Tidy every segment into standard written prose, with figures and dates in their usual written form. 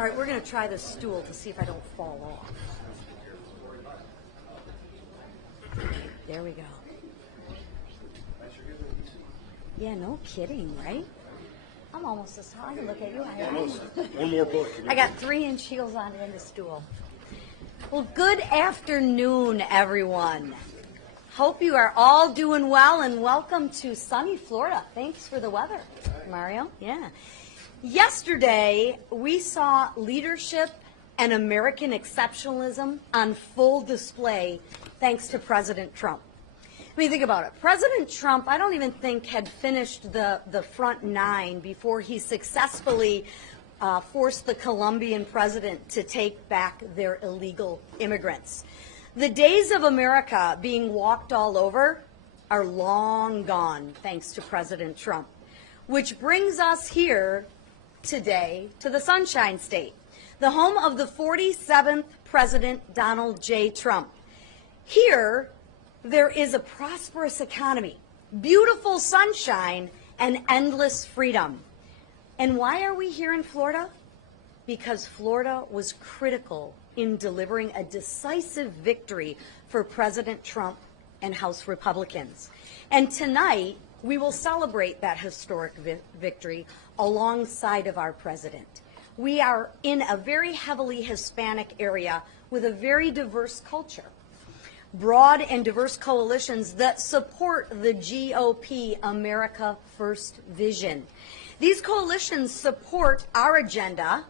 All right, we're going to try this stool to see if I don't fall off. There we go. Yeah, no kidding, right? I'm almost as tall. I can look at you. Almost. One more book. I got 3-inch heels on in the stool. Well, good afternoon, everyone. Hope you are all doing well, and welcome to sunny Florida. Thanks for the weather, Mario. Yeah. Yesterday, we saw leadership and American exceptionalism on full display thanks to President Trump. I mean, think about it. President Trump, I don't even think, had finished the front nine before he successfully forced the Colombian president to take back their illegal immigrants. The days of America being walked all over are long gone, thanks to President Trump, which brings us here today to the Sunshine State, the home of the 47th President Donald J. Trump. Here, there is a prosperous economy, beautiful sunshine, and endless freedom. And why are we here in Florida? Because Florida was critical in delivering a decisive victory for President Trump and House Republicans. And tonight, we will celebrate that historic victory alongside of our president. We are in a very heavily Hispanic area with a very diverse culture. Broad and diverse coalitions that support the GOP America First vision. These coalitions support our agenda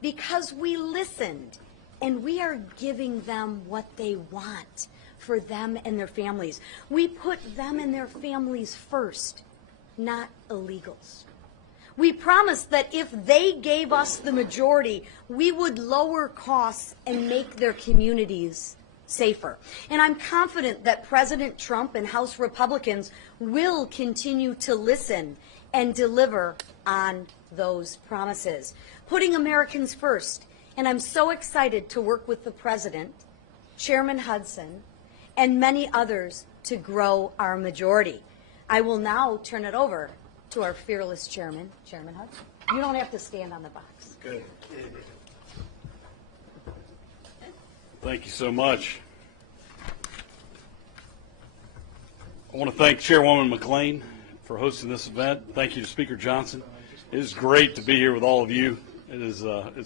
because we listened, and we are giving them what they want for them and their families. We put them and their families first, not illegals. We promised that if they gave us the majority, we would lower costs and make their communities safer. And I'm confident that President Trump and House Republicans will continue to listen and deliver on those promises, putting Americans first. And I'm so excited to work with the President, Chairman Hudson, and many others to grow our majority. I will now turn it over to our fearless Chairman, Chairman Hudson. You don't have to stand on the box. Good. Thank you so much. I want to thank Chairwoman McClain for hosting this event. Thank you to Speaker Johnson. It is great to be here with all of you. It is, the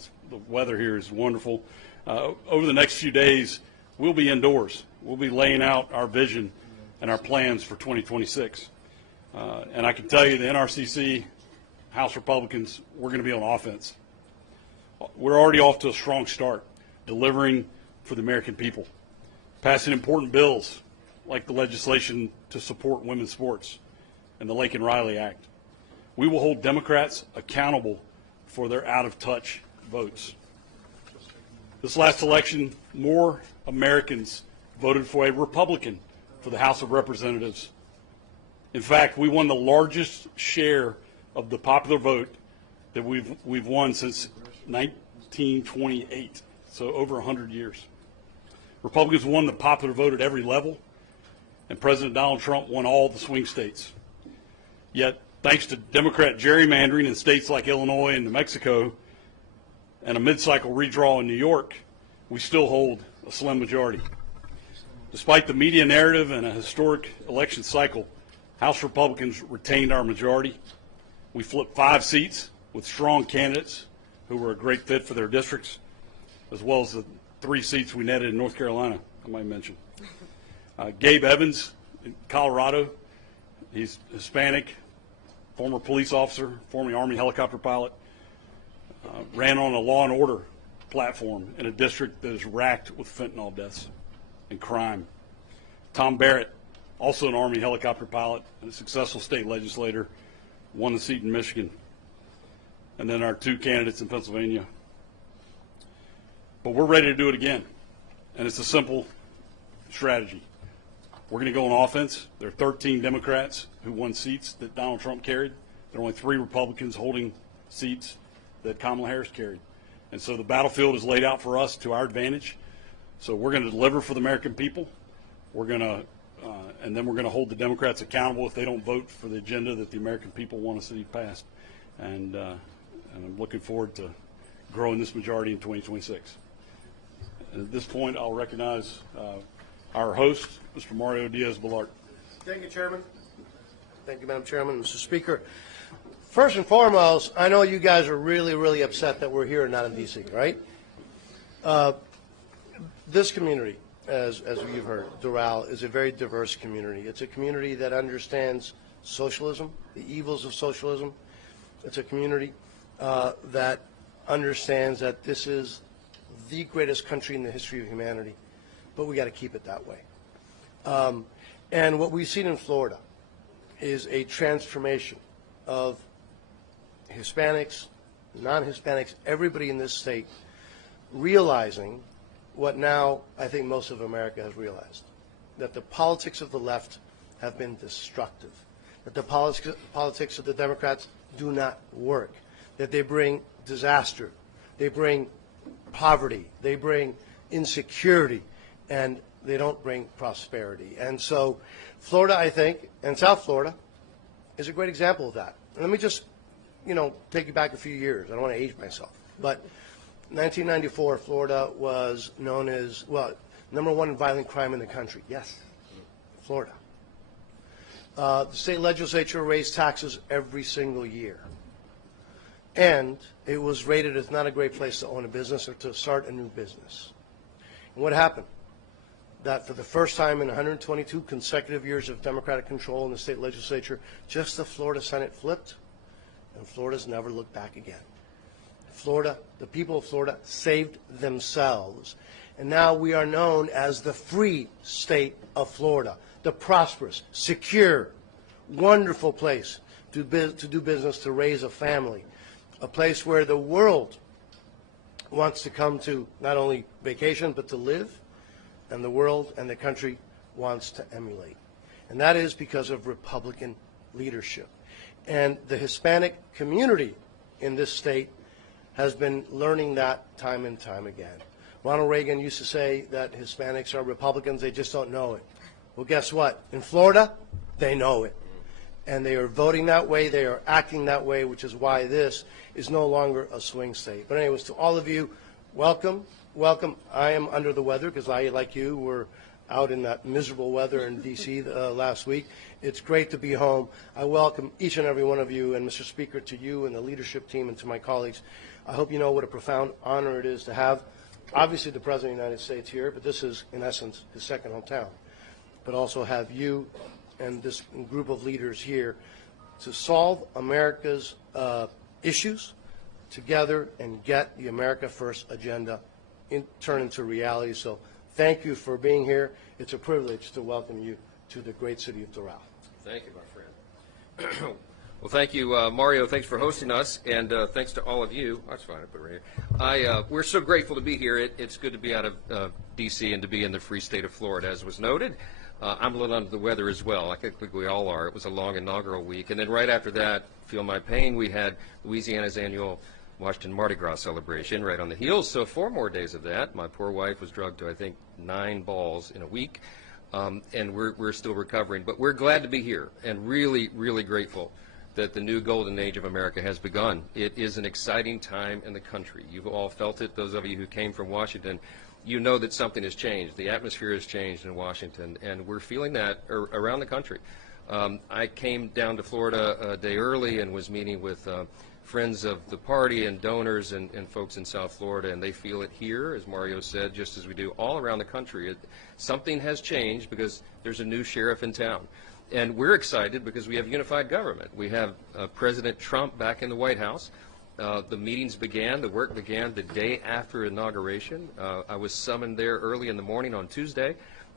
weather here is wonderful. Over the next few days, we'll be indoors. We'll be laying out our vision and our plans for 2026. And I can tell you the NRCC, House Republicans, we're going to be on offense. We're already off to a strong start, delivering for the American people, passing important bills like the legislation to support women's sports and the Laken Riley Act. We will hold Democrats accountable for their out-of-touch votes. This last election, more Americans voted for a Republican for the House of Representatives. In fact, we won the largest share of the popular vote that we've won since 1928, so over 100 years. Republicans won the popular vote at every level, and President Donald Trump won all the swing states. Yet, thanks to Democrat gerrymandering in states like Illinois and New Mexico, and a mid-cycle redraw in New York, we still hold a slim majority. Despite the media narrative and a historic election cycle, House Republicans retained our majority. We flipped 5 seats with strong candidates who were a great fit for their districts, as well as the 3 seats we netted in North Carolina, I might mention. Gabe Evans in Colorado, he's Hispanic, former police officer, former Army helicopter pilot, ran on a law and order platform in a district that is racked with fentanyl deaths and crime. Tom Barrett, also an Army helicopter pilot and a successful state legislator, won the seat in Michigan. And then our 2 candidates in Pennsylvania. But we're ready to do it again. And it's a simple strategy. We're going to go on offense. There are 13 Democrats who won seats that Donald Trump carried. There are only 3 Republicans holding seats that Kamala Harris carried. And so the battlefield is laid out for us to our advantage. So we're going to deliver for the American people. We're going to, and then we're going to hold the Democrats accountable if they don't vote for the agenda that the American people want to see passed. And I'm looking forward to growing this majority in 2026. And at this point, I'll recognize our host, Mr. Mario Diaz-Balart. Thank you, Chairman. Thank you, Madam Chairman, Mr. Speaker. First and foremost, I know you guys are really, really upset that we're here and not in D.C., right? This community, as you've heard, Doral, is a very diverse community. It's a community that understands socialism, the evils of socialism. It's a community that understands that this is the greatest country in the history of humanity, but we got to keep it that way. And what we've seen in Florida is a transformation of Hispanics, non-Hispanics, everybody in this state realizing what now I think most of America has realized, that the politics of the left have been destructive, that the politics of the Democrats do not work, that they bring disaster, they bring poverty, they bring insecurity, and they don't bring prosperity. And so Florida, I think, and South Florida is a great example of that. And let me just, take you back a few years. I don't want to age myself. But 1994, Florida was known as, #1 in violent crime in the country. Yes, Florida. The state legislature raised taxes every single year. And it was rated as not a great place to own a business or to start a new business. And what happened? That for the first time in 122 consecutive years of Democratic control in the state legislature, just the Florida Senate flipped, and Florida's never looked back again. Florida, the people of Florida saved themselves, and now we are known as the free state of Florida, the prosperous, secure, wonderful place to do business, to raise a family, a place where the world wants to come to not only vacation but to live, and the world and the country wants to emulate. And that is because of Republican leadership. And the Hispanic community in this state has been learning that time and time again. Ronald Reagan used to say that Hispanics are Republicans, they just don't know it. Well, guess what? In Florida, they know it. And they are voting that way, they are acting that way, which is why this is no longer a swing state. But anyways, to all of you, welcome. Welcome. I am under the weather because I, like you, were out in that miserable weather in D.C. Last week. It's great to be home. I welcome each and every one of you, and Mr. Speaker, to you and the leadership team and to my colleagues. I hope you know what a profound honor it is to have, obviously, the President of the United States here, but this is, in essence, his second hometown. But also have you and this group of leaders here to solve America's issues together and get the America First agenda turn into reality. So thank you for being here. It's a privilege to welcome you to the great city of Doral. Thank you, my friend. Well, thank you, Mario. Thanks for hosting us, and thanks to all of you. That's fine. I put it right here. We're so grateful to be here. It's good to be out of D.C. and to be in the free state of Florida, as was noted. I'm a little under the weather as well. I think we all are. It was a long inaugural week, and then right after that, feel my pain, we had Louisiana's annual Washington Mardi Gras celebration right on the heels. So 4 more days of that. My poor wife was drugged to, I think, 9 balls in a week, and we're still recovering. But we're glad to be here and really, really grateful that the new golden age of America has begun. It is an exciting time in the country. You've all felt it. Those of you who came from Washington, you know that something has changed. The atmosphere has changed in Washington, and we're feeling that around the country. I came down to Florida a day early and was meeting with friends of the party and donors and folks in South Florida, and they feel it here, as Mario said, just as we do all around the country. Something has changed because there's a new sheriff in town. And we're excited because we have unified government. We have President Trump back in the White House. The meetings began, the work began the day after inauguration. I was summoned there early in the morning on Tuesday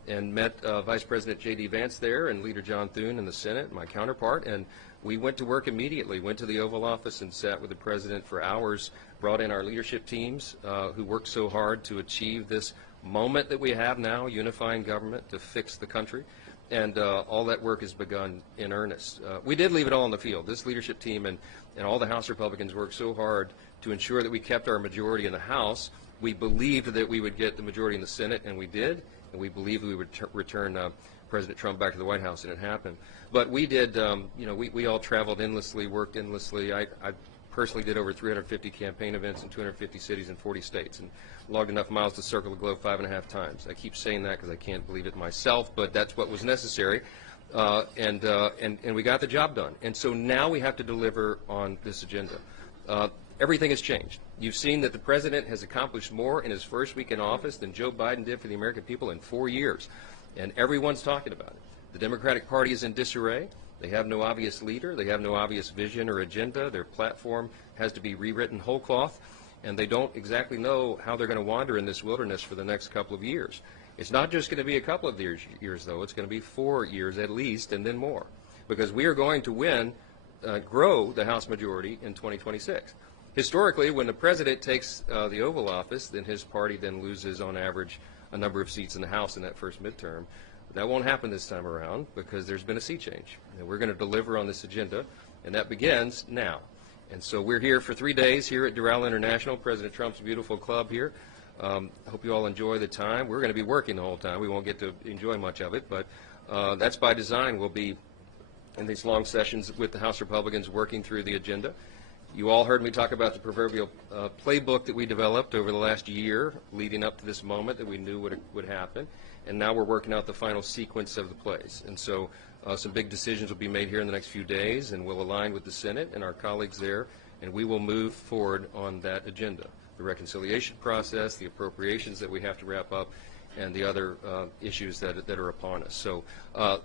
and met Vice President J.D. Vance there and Leader John Thune in the Senate, my counterpart, and we went to work immediately, went to the Oval Office and sat with the President for hours, brought in our leadership teams who worked so hard to achieve this moment that we have now, unifying government to fix the country. And all that work has begun in earnest. We did leave it all on the field. This leadership team and all the House Republicans worked so hard to ensure that we kept our majority in the House. We believed that we would get the majority in the Senate, and we did. And we believed we would return President Trump back to the White House, and it happened. But we did, we all traveled endlessly, worked endlessly. I personally did over 350 campaign events in 250 cities in 40 states and logged enough miles to circle the globe 5.5 times. I keep saying that because I can't believe it myself, but that's what was necessary. And we got the job done. And so now we have to deliver on this agenda. Everything has changed. You've seen that the president has accomplished more in his first week in office than Joe Biden did for the American people in 4 years. And everyone's talking about it. The Democratic Party is in disarray. They have no obvious leader. They have no obvious vision or agenda. Their platform has to be rewritten whole cloth. And they don't exactly know how they're going to wander in this wilderness for the next couple of years. It's not just going to be a couple of years though. It's going to be 4 years at least, and then more. Because we are going to grow the House majority in 2026. Historically, when the president takes the Oval Office, then his party then loses, on average, a number of seats in the House in that first midterm. That won't happen this time around because there's been a sea change. And we're going to deliver on this agenda, and that begins now. And so we're here for 3 days here at Doral International, President Trump's beautiful club here. I hope you all enjoy the time. We're going to be working the whole time. We won't get to enjoy much of it, but that's by design. We'll be in these long sessions with the House Republicans working through the agenda. You all heard me talk about the proverbial playbook that we developed over the last year leading up to this moment that we knew would happen. And now we're working out the final sequence of the plays. And so some big decisions will be made here in the next few days, and we'll align with the Senate and our colleagues there, and we will move forward on that agenda. The reconciliation process, the appropriations that we have to wrap up, and the other issues that are upon us. So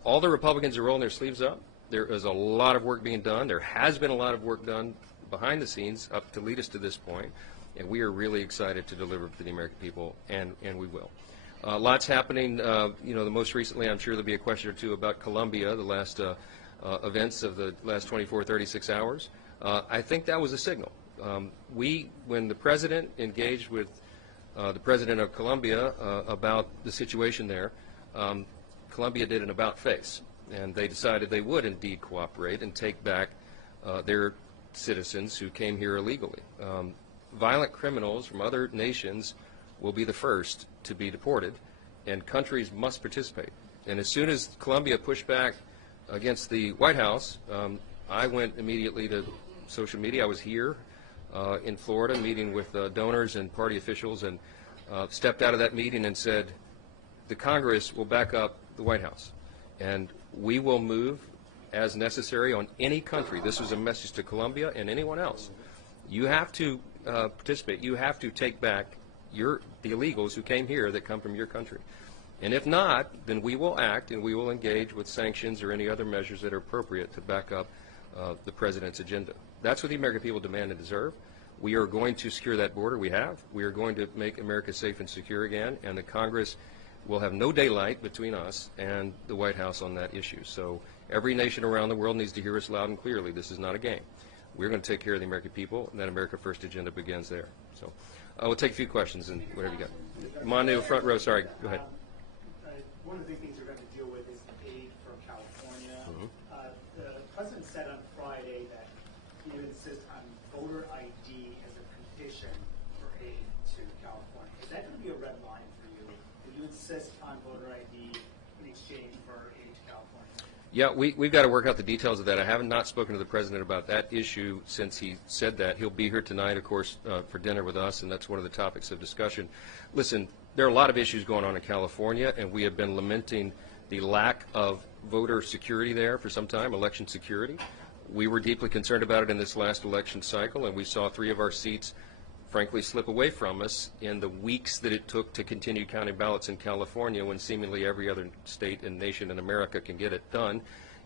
all the Republicans are rolling their sleeves up. There is a lot of work being done. There has been a lot of work done behind the scenes up to lead us to this point, and we are really excited to deliver to the American people, and we will. Lots happening. You know, the most recently, I'm sure there'll be a question or two about Colombia, the last events of the last 24, 36 hours. I think that was a signal. When the president engaged with the president of Colombia about the situation there, Colombia did an about face, and they decided they would indeed cooperate and take back their citizens who came here illegally. Violent criminals from other nations will be the first to be deported, and countries must participate. And as soon as Colombia pushed back against the White House, I went immediately to social media. I was here in Florida meeting with donors and party officials, and stepped out of that meeting and said, the Congress will back up the White House, and we will move as necessary on any country. This was a message to Colombia and anyone else. You have to participate. You have to take back the illegals who came here that come from your country. And if not, then we will act and we will engage with sanctions or any other measures that are appropriate to back up the president's agenda. That's what the American people demand and deserve. We are going to secure that border. We have. We are going to make America safe and secure again, and the Congress will have no daylight between us and the White House on that issue. So every nation around the world needs to hear us loud and clearly. This is not a game. We're going to take care of the American people, and that America First agenda begins there. So we'll take a few questions and whatever you got. Manu, front row. Sorry, go ahead. One of the big things you're going to deal with is aid from California. The president said on Friday that he would insist on voter ID as a condition for aid to California. Is that going to be a red line for you? Will you insist on voter ID in exchange for aid to California? Yeah, we've got to work out the details of that. I have not spoken to the president about that issue since he said that. He'll be here tonight, of course, for dinner with us, and that's one of the topics of discussion. Listen, there are a lot of issues going on in California, and we have been lamenting the lack of voter security there for some time, election security. We were deeply concerned about it in this last election cycle, and we saw 3 of our seats, frankly, slip away from us in the weeks that it took to continue counting ballots in California when seemingly every other state and nation in America can get it done.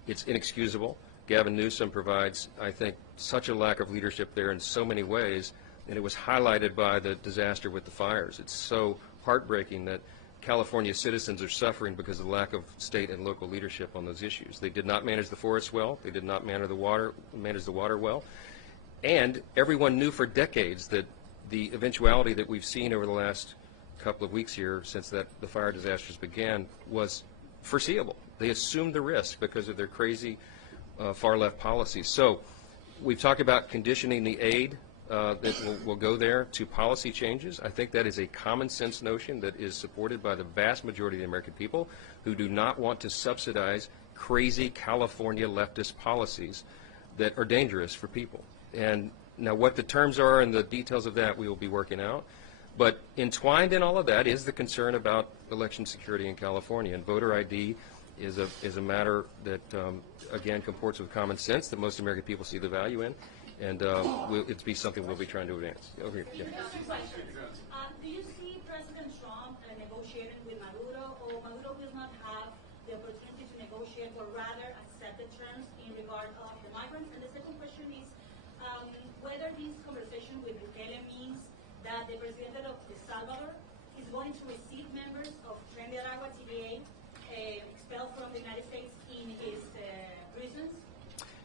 It's inexcusable. Gavin Newsom provides, I think, such a lack of leadership there in so many ways, and it was highlighted by the disaster with the fires. It's so heartbreaking that California citizens are suffering because of the lack of state and local leadership on those issues. They did not manage the forests well. They did not manage the water well. And everyone knew for decades that the eventuality that we've seen over the last couple of weeks here since the fire disasters began was foreseeable. They assumed the risk because of their crazy far-left policies. So we've talked about conditioning the aid that will go there to policy changes. I think that is a common sense notion that is supported by the vast majority of the American people who do not want to subsidize crazy California leftist policies that are dangerous for people. And Now, what the terms are and the details of that we will be working out. But entwined in all of that is the concern about election security in California. And voter ID is a matter that, again, comports with common sense that most American people see the value in. And it's be something we'll be trying to advance. Over here. Yeah. Do you see President Trump negotiating with Maduro, or Maduro will not have the opportunity to negotiate, or rather accept the terms in regard of the migrants? And the second question is whether this conversation with Bukele means that the president of El Salvador is going to receive members of Tren de Aragua TVA expelled from the United States in his prisons?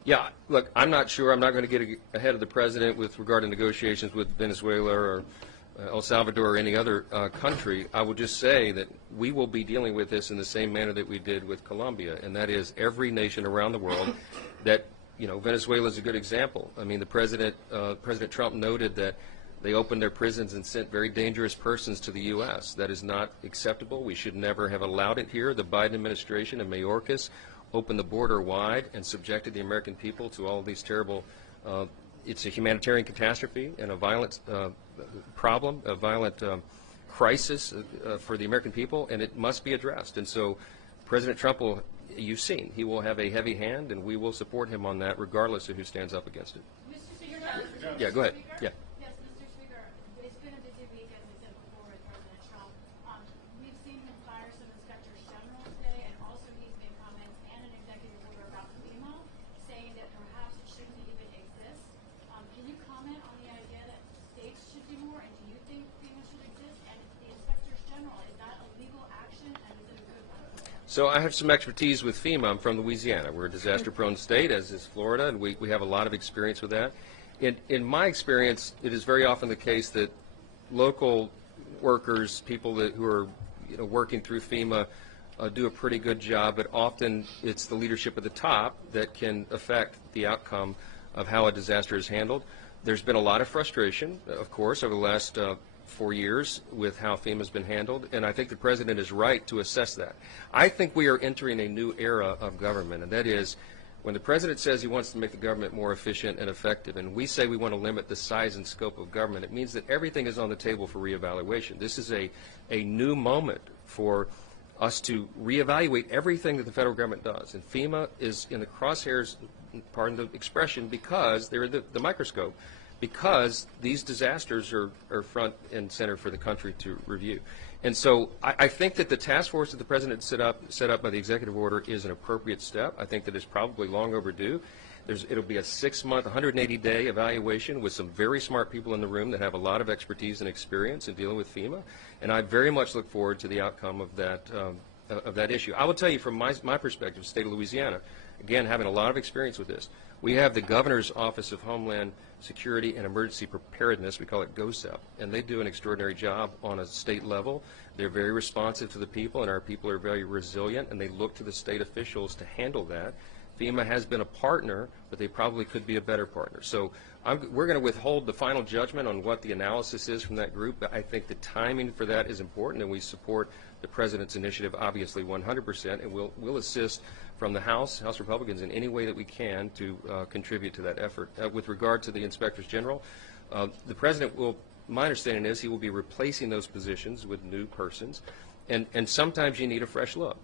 Yeah, look, I'm not sure. I'm not going to get ahead of the president with regard to negotiations with Venezuela or El Salvador or any other country. I will just say that we will be dealing with this in the same manner that we did with Colombia, and that is every nation around the world that, Venezuela is a good example. I mean, the President Trump noted that they opened their prisons and sent very dangerous persons to the U.S. That is not acceptable. We should never have allowed it here. The Biden administration and Mayorkas opened the border wide and subjected the American people to all of these terrible, it's a humanitarian catastrophe and a violent problem, a violent crisis for the American people, and it must be addressed. And so President Trump will, you've seen, he will have a heavy hand, and we will support him on that regardless of who stands up against it. Mr. Speaker, Yeah, go ahead. Yeah. Yes, Mr. Speaker, it's been a busy week, as we said before, with President Trump. We've seen him fire some inspectors general today, and also he's made comments and an executive order about FEMA, saying that perhaps it shouldn't even exist. Can you comment on the idea that states should do more, and do you think FEMA should exist? And the inspectors general, is that a legal action, and is it a good one? So I have some expertise with FEMA. I'm from Louisiana. We're a disaster-prone state, as is Florida, and we have a lot of experience with that. In my experience, it is very often the case that local workers, people who are working through FEMA, do a pretty good job, but often it's the leadership at the top that can affect the outcome of how a disaster is handled. There's been a lot of frustration, of course, over the last 4 years with how FEMA has been handled, and I think the President is right to assess that. I think we are entering a new era of government, and that is when the President says he wants to make the government more efficient and effective, and we say we want to limit the size and scope of government, it means that everything is on the table for reevaluation. This is a new moment for us to reevaluate everything that the federal government does, and FEMA is in the crosshairs, pardon the expression, because they're the microscope, because these disasters are front and center for the country to review. And so I think that the task force that the President set up by the executive order is an appropriate step. I think that it's probably long overdue. It'll be a 6-month, 180-day evaluation with some very smart people in the room that have a lot of expertise and experience in dealing with FEMA, and I very much look forward to the outcome of that issue. I will tell you from my perspective, the state of Louisiana, again, having a lot of experience with this, we have the Governor's Office of Homeland Security and Emergency Preparedness, we call it GOSEP, and they do an extraordinary job on a state level. They're very responsive to the people, and our people are very resilient, and they look to the state officials to handle that. FEMA has been a partner, but they probably could be a better partner. So we're going to withhold the final judgment on what the analysis is from that group, but I think the timing for that is important, and we support the President's initiative, obviously 100%, and we'll assist from the House Republicans in any way that we can to contribute to that effort. With regard to the Inspectors General, the President will, my understanding is he will be replacing those positions with new persons, and sometimes you need a fresh look.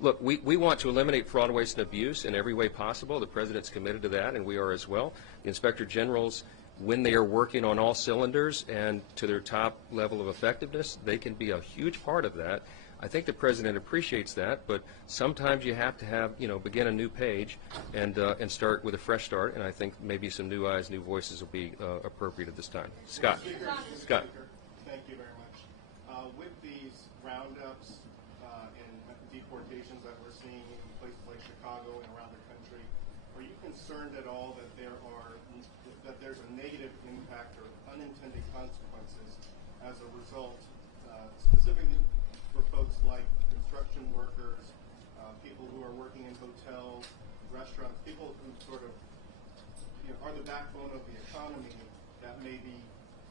Look, we want to eliminate fraud, waste, and abuse in every way possible. The President's committed to that, and we are as well. The Inspector Generals, when they are working on all cylinders and to their top level of effectiveness, they can be a huge part of that. I think the President appreciates that, but sometimes you have to begin a new page and start with a fresh start, and I think maybe some new eyes, new voices will be appropriate at this time. Scott. Scott. Thank you very much. With these roundups and deportations that we're seeing in places like Chicago and around the country, are you concerned at all that there's a negative impact or unintended consequences as a result, specifically for folks like construction workers, people who are working in hotels, restaurants, people who sort of are the backbone of the economy that may be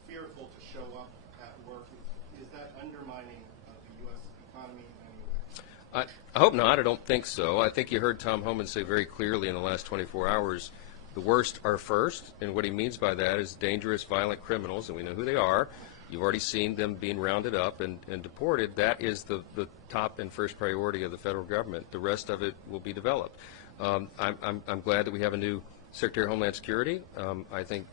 fearful to show up at work? Is that undermining the U.S. economy in any way? I hope not. I don't think so. I think you heard Tom Homan say very clearly in the last 24 hours The worst are first, and what he means by that is dangerous, violent criminals, and we know who they are. You've already seen them being rounded up and deported. That is the top and first priority of the federal government. The rest of it will be developed. I'm glad that we have a new Secretary of Homeland Security. I think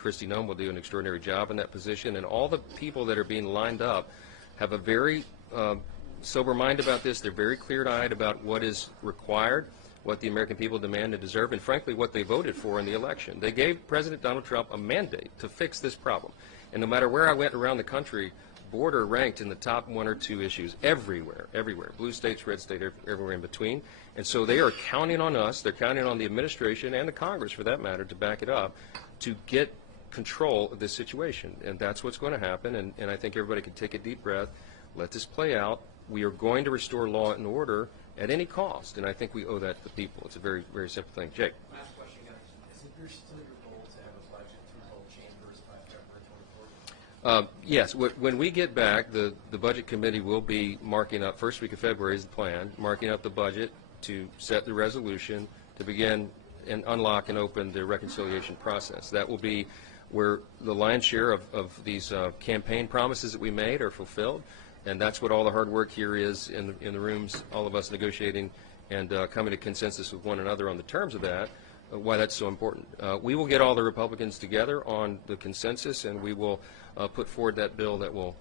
Kristi Noem will do an extraordinary job in that position, and all the people that are being lined up have a very sober mind about this. They're very clear-eyed about what is required, what the American people demand and deserve, and frankly what they voted for in the election. They gave President Donald Trump a mandate to fix this problem. And no matter where I went around the country, border ranked in the top 1 or 2 issues everywhere, blue states, red state, everywhere in between. And so they are counting on us, they're counting on the administration and the Congress for that matter to back it up to get control of this situation. And that's what's going to happen, and I think everybody can take a deep breath, let this play out. We are going to restore law and order at any cost, and I think we owe that to the people. It's a very, very simple thing. Jake. Last question, guys. Is it still your goal to have a budget through both chambers by February 24th? Yes. When we get back, the Budget Committee will be marking up, first week of February is the plan, marking up the budget to set the resolution to begin and unlock and open the reconciliation process. That will be where the lion's share of these campaign promises that we made are fulfilled. And that's what all the hard work here is in the rooms, all of us negotiating and coming to consensus with one another on the terms of that, why that's so important. We will get all the Republicans together on the consensus, and we will put forward that bill that will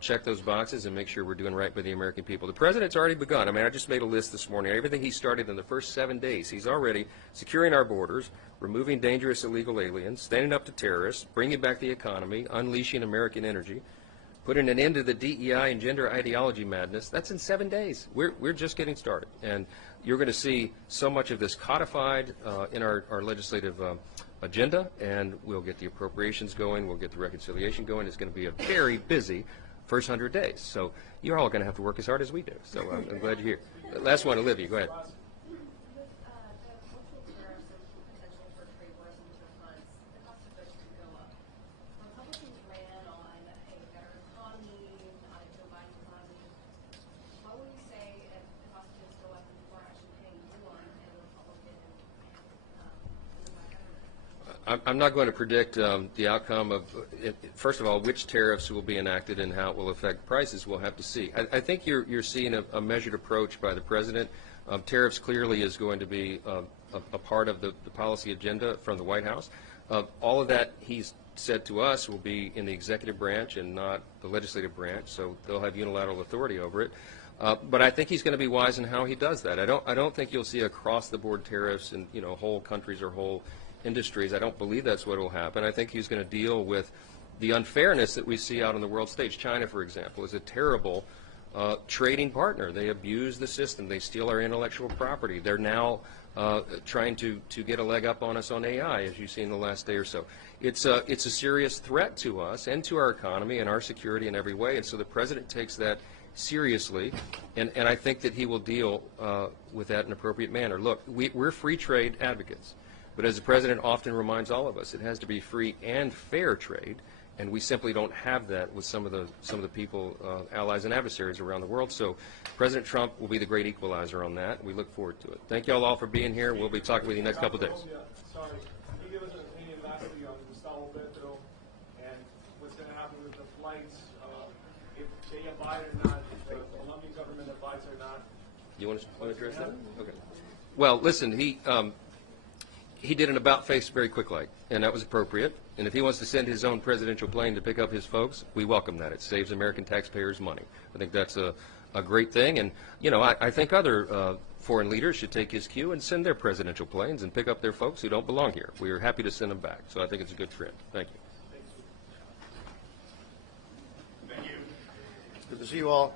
check those boxes and make sure we're doing right by the American people. The President's already begun. I mean, I just made a list this morning. Everything he started in the first 7 days, he's already securing our borders, removing dangerous illegal aliens, standing up to terrorists, bringing back the economy, unleashing American energy, putting an end to the DEI and gender ideology madness. That's in 7 days. We're just getting started. And you're going to see so much of this codified in our legislative agenda, and we'll get the appropriations going, we'll get the reconciliation going. It's going to be a very busy first 100 days. So you're all going to have to work as hard as we do. So I'm glad you're here. Last one, Olivia, go ahead. I'm not going to predict the outcome of, first of all, which tariffs will be enacted and how it will affect prices. We'll have to see. I think you're seeing a measured approach by the President. Tariffs clearly is going to be a part of the policy agenda from the White House. All of that, he's said to us, will be in the executive branch and not the legislative branch, so they'll have unilateral authority over it. But I think he's going to be wise in how he does that. I don't think you'll see across-the-board tariffs in whole countries or whole industries. I don't believe that's what will happen. I think he's going to deal with the unfairness that we see out on the world stage. China, for example, is a terrible trading partner. They abuse the system. They steal our intellectual property. They're now trying to get a leg up on us on AI, as you've seen the last day or so. It's a serious threat to us and to our economy and our security in every way, and so the President takes that seriously, and I think that he will deal with that in an appropriate manner. Look, we're free trade advocates. But as the President often reminds all of us, it has to be free and fair trade, and we simply don't have that with some of the people, allies and adversaries around the world. So President Trump will be the great equalizer on that. We look forward to it. Thank you all for being here. We'll be talking with you next couple of days. Sorry, can you give us an opinion lastly on Gustavo Petro and what's going to happen with the flights, if they abide or not, if the Colombian government abides or not? You want to address that? Okay. Well, listen, he did an about-face very quick-like, and that was appropriate. And if he wants to send his own presidential plane to pick up his folks, we welcome that. It saves American taxpayers money. I think that's a great thing. And, I think other foreign leaders should take his cue and send their presidential planes and pick up their folks who don't belong here. We are happy to send them back. So I think it's a good trend. Thank you. Good to see you all.